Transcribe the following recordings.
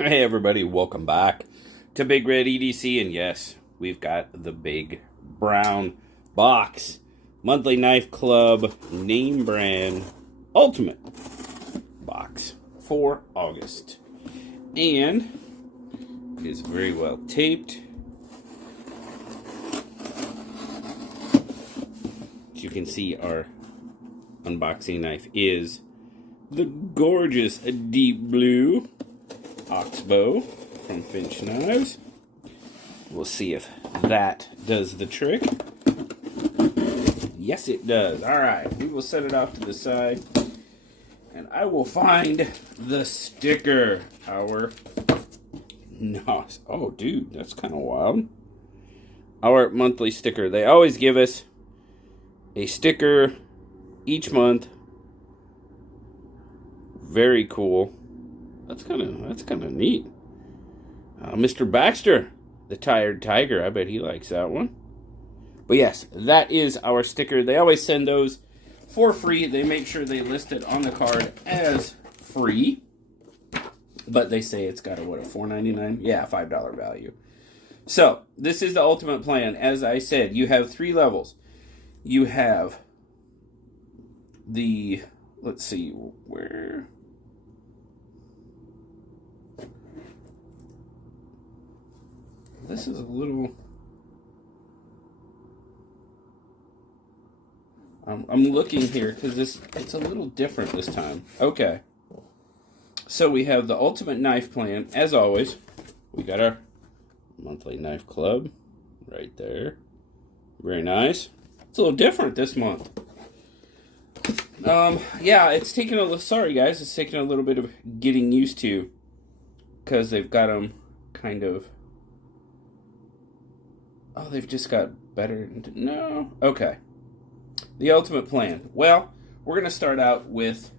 Hey everybody, welcome back to BigRedEDC, and yes, we've got the big brown box monthly knife club name brand ultimate box for August, and it is very well taped. As you can see, our unboxing knife is the gorgeous deep blue Oxbow from Finch Knives. We'll see if that does the trick. Yes, it does. Alright, we will set it off to the side, and I will find the sticker. Our NOS. Oh, dude, that's kind of wild. Our monthly sticker. They always give us a sticker each month. Very cool. That's kind of neat. Mr. Baxter, the Tired Tiger. I bet he likes that one. But yes, that is our sticker. They always send those for free. They make sure they list it on the card as free. But they say it's got a, what, a $4.99? Yeah, $5 value. So, this is the ultimate plan. As I said, you have 3 levels. You have the, let's see, where... This is a little... I'm looking here because it's a little different this time. Okay. So we have the Ultimate Knife Plan. As always, we got our monthly knife club right there. Very nice. It's a little different this month. Yeah, it's taking a little... Sorry, guys. It's taking a little bit of getting used to because they've got them kind of... Oh, they've just got better. No. Okay. The ultimate plan. Well, we're going to start out with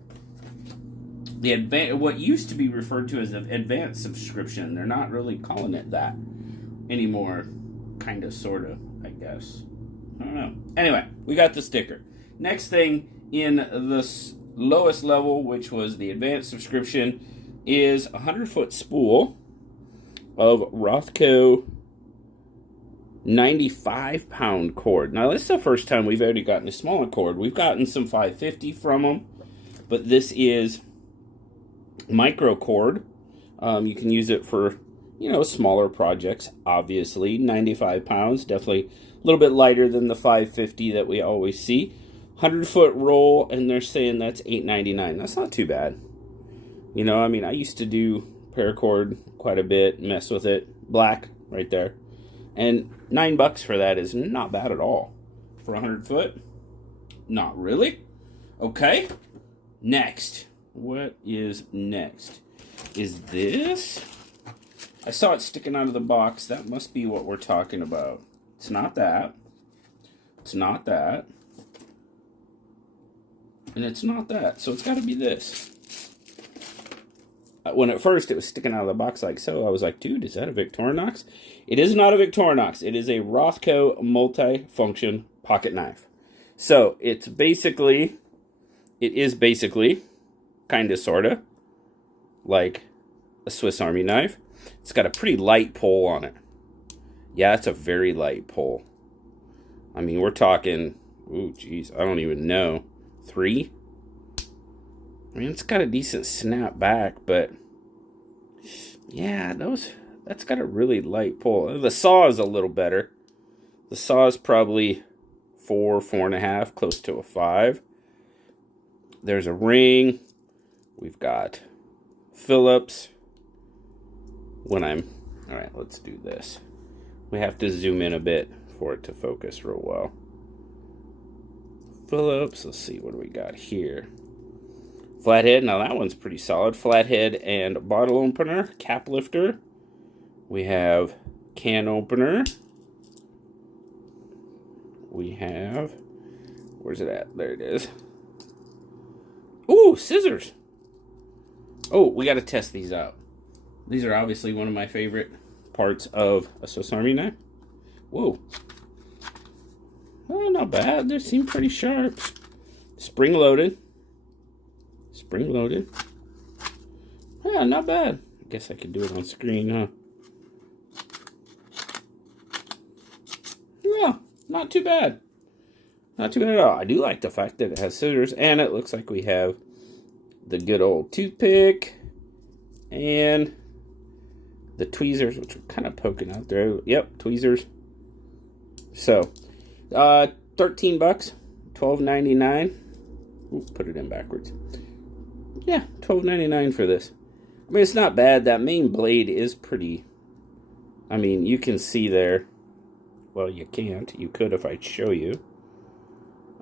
the what used to be referred to as the advanced subscription. They're not really calling it that anymore. Kind of, sort of, I guess. I don't know. Anyway, we got the sticker. Next thing in the lowest level, which was the advanced subscription, is a 100-foot spool of Rothco 95-pound cord. Now, this is the first time we've already gotten a smaller cord. We've gotten some 550 from them, but this is micro cord. You can use it for, smaller projects, obviously. 95 pounds, definitely a little bit lighter than the 550 that we always see. 100-foot roll, and they're saying that's $8.99. That's not too bad. I used to do paracord quite a bit, mess with it. Black, right there. And $9 for that is not bad at all. For 100 foot? Not really. Okay. Next. What is next? Is this? I saw it sticking out of the box. That must be what we're talking about. It's not that. It's not that. And it's not that. So it's got to be this. When at first it was sticking out of the box like so, I was like, dude, is that a Victorinox? It is not a Victorinox. It is a Rothco multi-function pocket knife. So it is basically, kind of, sort of, like a Swiss Army knife. It's got a pretty light pull on it. Yeah, it's a very light pull. I mean, we're talking, ooh, geez, I don't even know, 3? I mean, it's got a decent snap back, but yeah, that's got a really light pull. The saw is a little better. The saw is probably 4.5, close to a 5. There's a ring. We've got Phillips. All right, let's do this. We have to zoom in a bit for it to focus real well. Phillips, let's see, what do we got here? Flathead, now that one's pretty solid. Flathead and bottle opener, cap lifter. We have can opener. We have, where's it at? There it is. Ooh, scissors. Oh, we got to test these out. These are obviously one of my favorite parts of a Swiss Army knife. Whoa. Oh, not bad. They seem pretty sharp. Spring loaded. Spring loaded. Yeah, not bad. guess I could do it on screen, huh? Well, not too bad. Not too bad at all. I do like the fact that it has scissors, and it looks like we have the good old toothpick and the tweezers, which are kind of poking out there. Yep, tweezers. So, $13, $12.99. Ooh, put it in backwards. Yeah, $12.99 for this. I mean, it's not bad. That main blade is pretty. I mean, you can see there. Well, you can't. You could if I'd show you.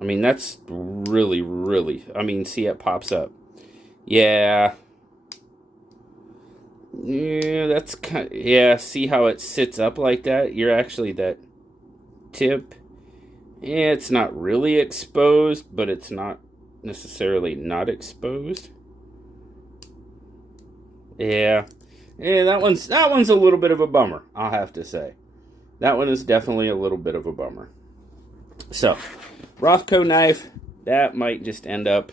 I mean, that's really, really. I mean, see, it pops up. Yeah. Yeah, that's kind of, yeah, see how it sits up like that? You're actually that tip. Yeah, it's not really exposed, but it's not necessarily not exposed. Yeah. Yeah, that one's a little bit of a bummer, I'll have to say. That one is definitely a little bit of a bummer. So, Rothko knife, that might just end up,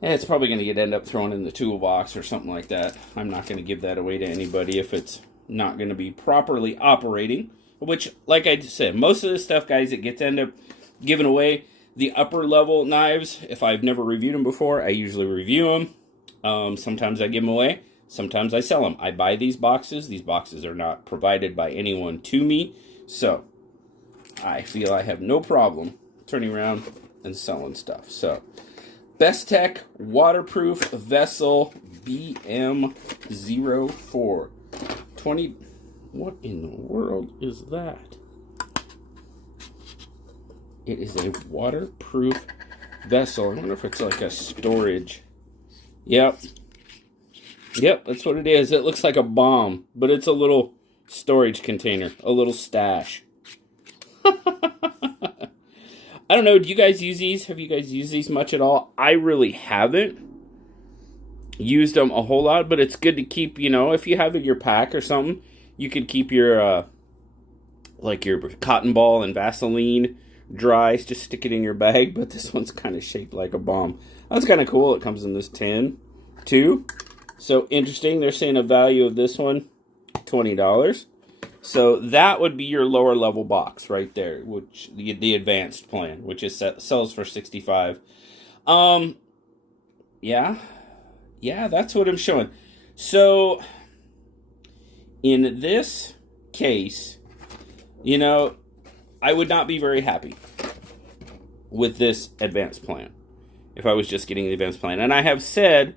it's probably going to end up thrown in the toolbox or something like that. I'm not going to give that away to anybody if it's not going to be properly operating. Which, like I said, most of this stuff, guys, it gets end up given away. The upper level knives, if I've never reviewed them before, I usually review them. Sometimes I give them away. Sometimes I sell them. I buy these boxes. These boxes are not provided by anyone to me. So, I feel I have no problem turning around and selling stuff. So, Bestech Waterproof Vessel BM04. 20... What in the world is that? It is a waterproof vessel. I wonder if it's like a storage. Yep. Yep, that's what it is. It looks like a bomb, but it's a little storage container, a little stash. I don't know, do you guys use these? Have you guys used these much at all? I really haven't used them a whole lot, but it's good to keep, you know, if you have it in your pack or something, you could keep your, like your cotton ball and Vaseline dry. Just stick it in your bag, but this one's kind of shaped like a bomb. That's kind of cool. It comes in this tin, too. So, interesting. They're saying a value of this one, $20. So, that would be your lower level box right there, which the advanced plan, which is sells for $65. Yeah. Yeah, that's what I'm showing. So, in this case, you know, I would not be very happy with this advanced plan if I was just getting the advanced plan. And I have said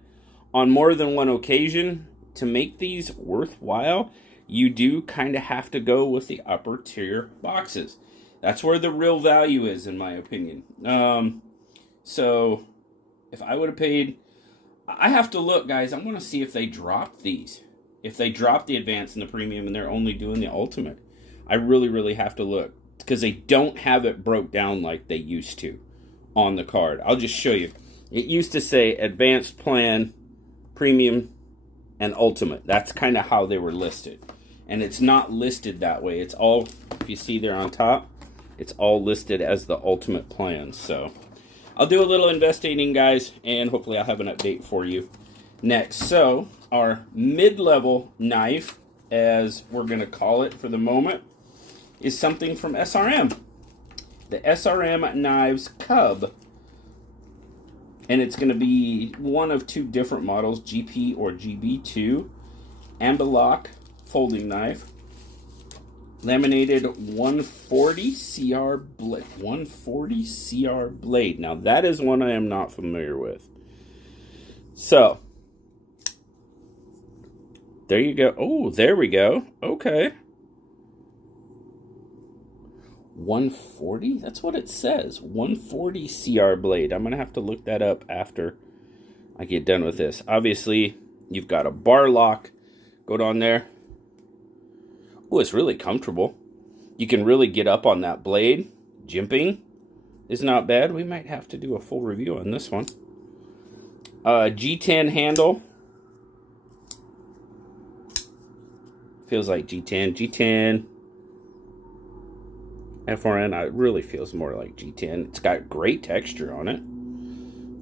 on more than one occasion, to make these worthwhile, you do kind of have to go with the upper tier boxes. That's where the real value is, in my opinion. So, if I would have paid... I have to look, guys. I want to see if they dropped these. If they drop the advanced and the premium and they're only doing the ultimate. I really, really have to look. Because they don't have it broke down like they used to on the card. I'll just show you. It used to say advanced plan, premium, and ultimate. That's kind of how they were listed. And it's not listed that way. It's all, if you see there on top, it's all listed as the ultimate plan. So, I'll do a little investigating, guys, and hopefully I'll have an update for you next. So, our mid-level knife, as we're going to call it for the moment, is something from SRM. The SRM Knives Cub. And it's going to be one of two different models, GP or GB2. Ambilock folding knife. Laminated 140 CR blade. 140 CR blade. Now, that is one I am not familiar with. So, there you go. Oh, there we go. Okay. 140? That's what it says. 140 CR blade. I'm going to have to look that up after I get done with this. Obviously, you've got a bar lock. Go down there. Oh, it's really comfortable. You can really get up on that blade. Jimping is not bad. We might have to do a full review on this one. G10 handle. Feels like G10. G10. FRN, it really feels more like G10. It's got great texture on it.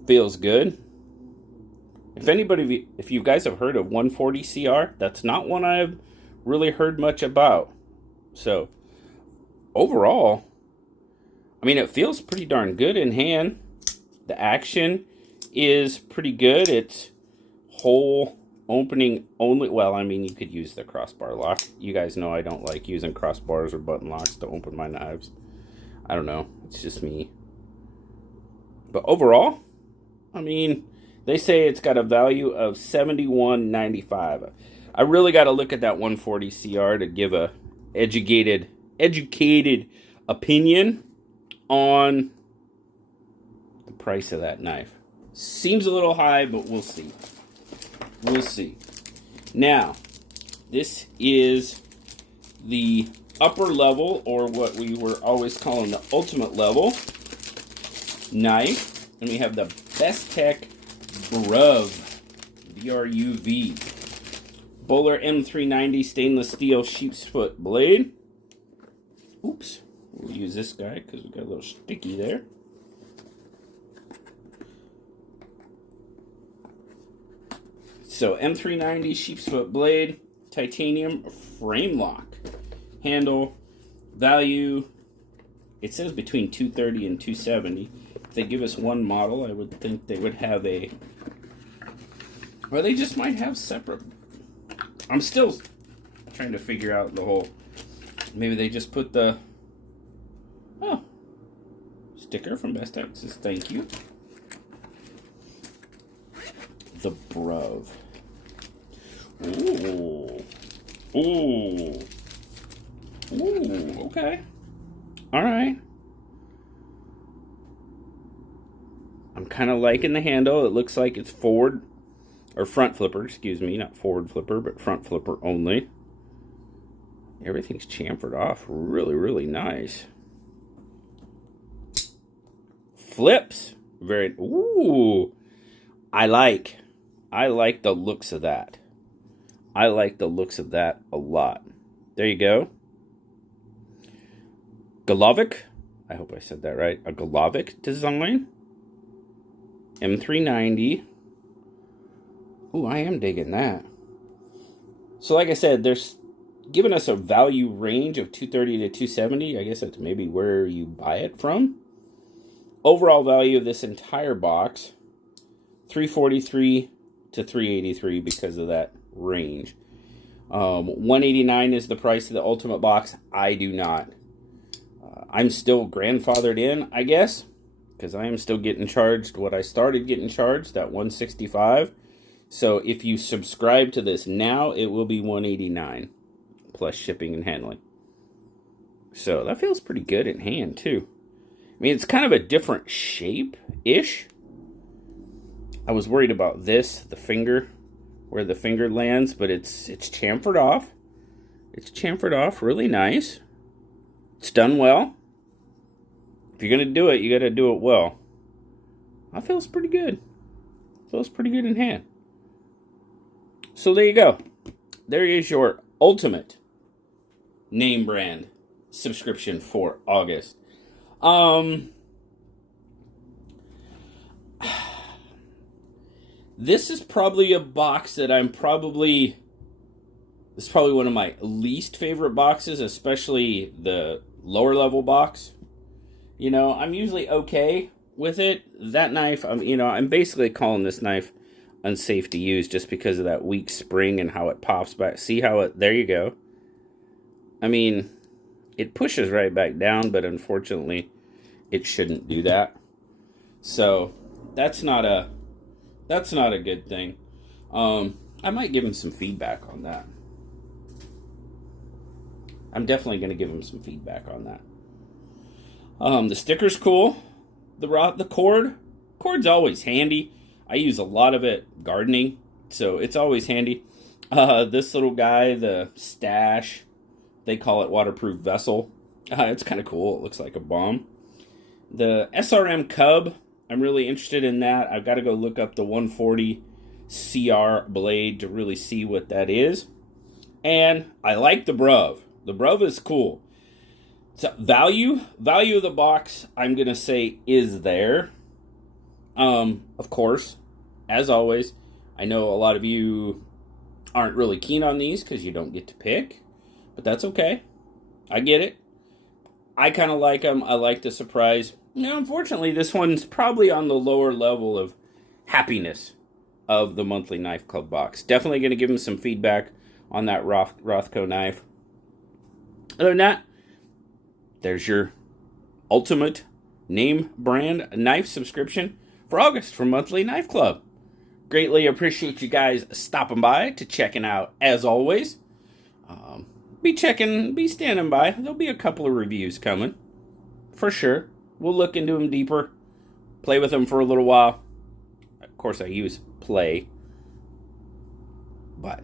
Feels good. If you guys have heard of 140 CR, that's not one I've really heard much about. So, overall, I mean, it feels pretty darn good in hand. The action is pretty good. It's hole opening only. Well, I mean, you could use the crossbar lock. You guys know I don't like using crossbars or button locks to open my knives. I don't know. It's just me. But overall, I mean, they say it's got a value of $71.95. I really got to look at that 140 CR to give a educated opinion on the price of that knife. Seems a little high, but we'll see. We'll see. Now, this is the upper level, or what we were always calling the ultimate level knife. And we have the Bestech BRUV, B-R-U-V. Bowler M390 stainless steel sheep's foot blade. Oops. We'll use this guy because we got a little sticky there. So M390 sheep's foot blade, titanium frame lock. Handle, value, it says between $230 and $270. If they give us one model, I would think they would have a, or they just might have separate. I'm still trying to figure out the whole, maybe they just put the, oh, sticker from Bestech says thank you. The BRUV. Ooh. Ooh. Ooh, okay. Alright. I'm kind of liking the handle. It looks like it's forward, or front flipper, excuse me. Not forward flipper, but front flipper only. Everything's chamfered off really, really nice. Flips. Very, ooh. I like the looks of that. I like the looks of that a lot. There you go. Galovic. I hope I said that right. A Galovic design. M390. Ooh, I am digging that. So like I said, there's giving us a value range of $230 to $270. I guess that's maybe where you buy it from. Overall value of this entire box, $343 to $383 because of that range. $189 is the price of the ultimate box. I do not. I'm still grandfathered in, I guess, because I am still getting charged what I started getting charged, that $165. So if you subscribe to this now, it will be $189 plus shipping and handling. So that feels pretty good in hand too. I mean, it's kind of a different shape-ish. I was worried about this, the finger, where the finger lands, but it's chamfered off. It's chamfered off really nice. It's done well. If you're going to do it, you got to do it well. That feels pretty good. Feels pretty good in hand. So there you go. There is your ultimate name brand subscription for August. This is probably a box that this is probably one of my least favorite boxes, especially the lower level box. You know, I'm usually okay with it. That knife, I'm basically calling this knife unsafe to use just because of that weak spring and how it pops back. See how it, there you go. I mean, it pushes right back down, but unfortunately, it shouldn't do that. So, that's not a good thing. I might give him some feedback on that. I'm definitely going to give him some feedback on that. The sticker's cool. The cord's always handy. I use a lot of it gardening, so it's always handy. This little guy, the stash, they call it waterproof vessel. It's kind of cool. It looks like a bomb. The SRM Cub, I'm really interested in that. I've got to go look up the 140 CR blade to really see what that is. And I like the BRUV. The BRUV is cool. So value of the box, I'm going to say, is there. Of course, as always, I know a lot of you aren't really keen on these because you don't get to pick, but that's okay. I get it. I kind of like them. I like the surprise. Now, unfortunately, this one's probably on the lower level of happiness of the monthly Knife Club box. Definitely going to give them some feedback on that Rothko knife. Other than that, there's your ultimate name brand knife subscription for August from Monthly Knife Club. Greatly appreciate you guys stopping by to checking out as always. Be standing by. There'll be a couple of reviews coming for sure. We'll look into them deeper, play with them for a little while. Of course, I use play. But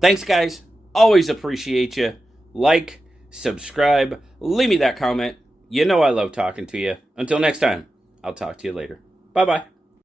thanks, guys. Always appreciate you. Like, subscribe, leave me that comment. You know I love talking to you. Until next time, I'll talk to you later. Bye-bye.